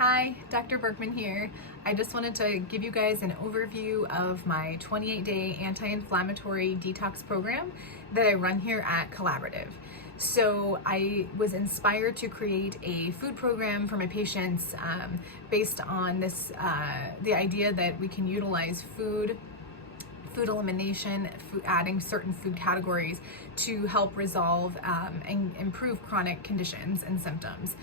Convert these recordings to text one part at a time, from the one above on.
Hi, Dr. Burkman here. I just wanted to give you guys an overview of my 28-day anti-inflammatory detox program that I run here at Collaborative. So I was inspired to create a food program for my patients based on this, the idea that we can utilize food elimination, adding certain food categories to help resolve and improve chronic conditions and symptoms.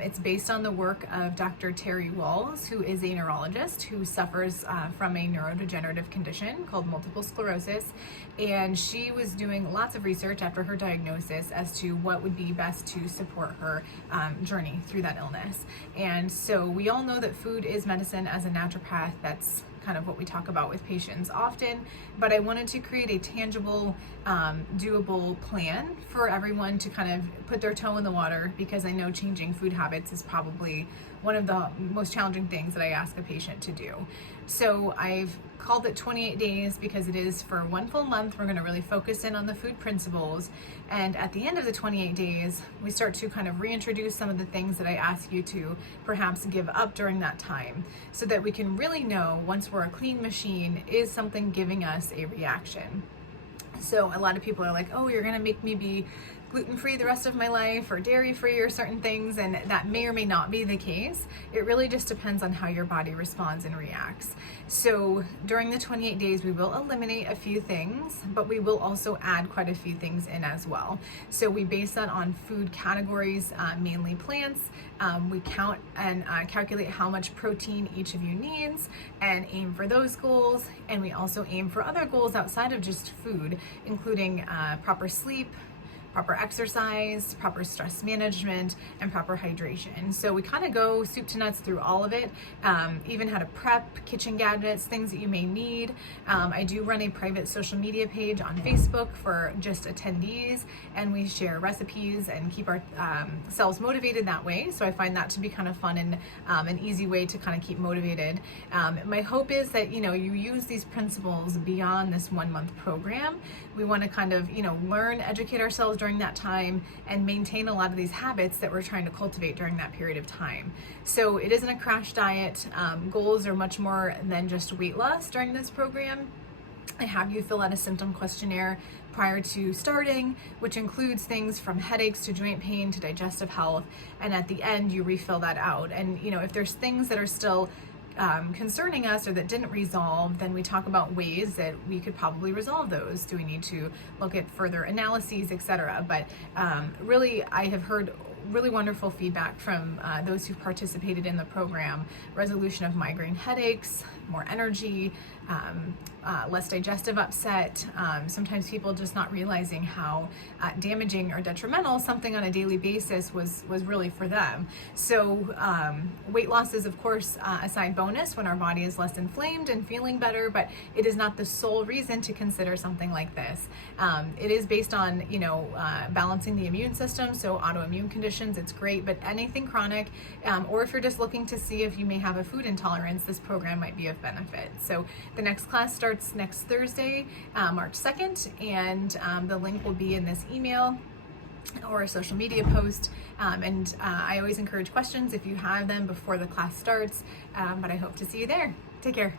It's based on the work of Dr. Terry Walls, who is a neurologist who suffers from a neurodegenerative condition called multiple sclerosis. And she was doing lots of research after her diagnosis as to what would be best to support her journey through that illness. And so we all know that food is medicine. As a naturopath, that's kind of what we talk about with patients often, but I wanted to create a tangible, doable plan for everyone to kind of put their toe in the water, because I know changing food habits is probably one of the most challenging things that I ask a patient to do. So I've called it 28 days because it is for 1 full month. We're going to really focus in on the food principles. And at the end of the 28 days, we start to kind of reintroduce some of the things that I ask you to perhaps give up during that time, so that we can really know, once we're a clean machine, is something giving us a reaction. So a lot of people are like, oh, you're going to make me be gluten-free the rest of my life, or dairy-free, or certain things, and that may or may not be the case. It really just depends on how your body responds and reacts. So during the 28 days, we will eliminate a few things, but we will also add quite a few things in as well. So we base that on food categories, mainly plants. We count and calculate how much protein each of you needs and aim for those goals. And we also aim for other goals outside of just food, including proper sleep, proper exercise, proper stress management, and proper hydration. So we kind of go soup to nuts through all of it, even how to prep, kitchen gadgets, things that you may need. I do run a private social media page on Facebook for just attendees, and we share recipes and keep ourselves motivated that way. So I find that to be kind of fun and an easy way to kind of keep motivated. My hope is that you use these principles beyond this 1 month program. We want to kind of learn, educate ourselves during that time, and maintain a lot of these habits that we're trying to cultivate during that period of time. So it isn't a crash diet. Goals are much more than just weight loss during this program. I have you fill out a symptom questionnaire prior to starting, which includes things from headaches to joint pain to digestive health. And at the end, you refill that out. And if there's things that are still concerning us or that didn't resolve, then we talk about ways that we could probably resolve those. Do we need to look at further analyses, etc.? But really, I have heard really wonderful feedback from those who've participated in the program. Resolution of migraine headaches, more energy, less digestive upset. Sometimes people just not realizing how damaging or detrimental something on a daily basis was really for them. So weight loss is, of course, a side bonus when our body is less inflamed and feeling better, but it is not the sole reason to consider something like this. It is based on balancing the immune system. So autoimmune conditions, it's great, but anything chronic, or if you're just looking to see if you may have a food intolerance, this program might be of benefit. So the next class starts next Thursday, March 2nd, and the link will be in this email or a social media post. And I always encourage questions if you have them before the class starts, but I hope to see you there. Take care.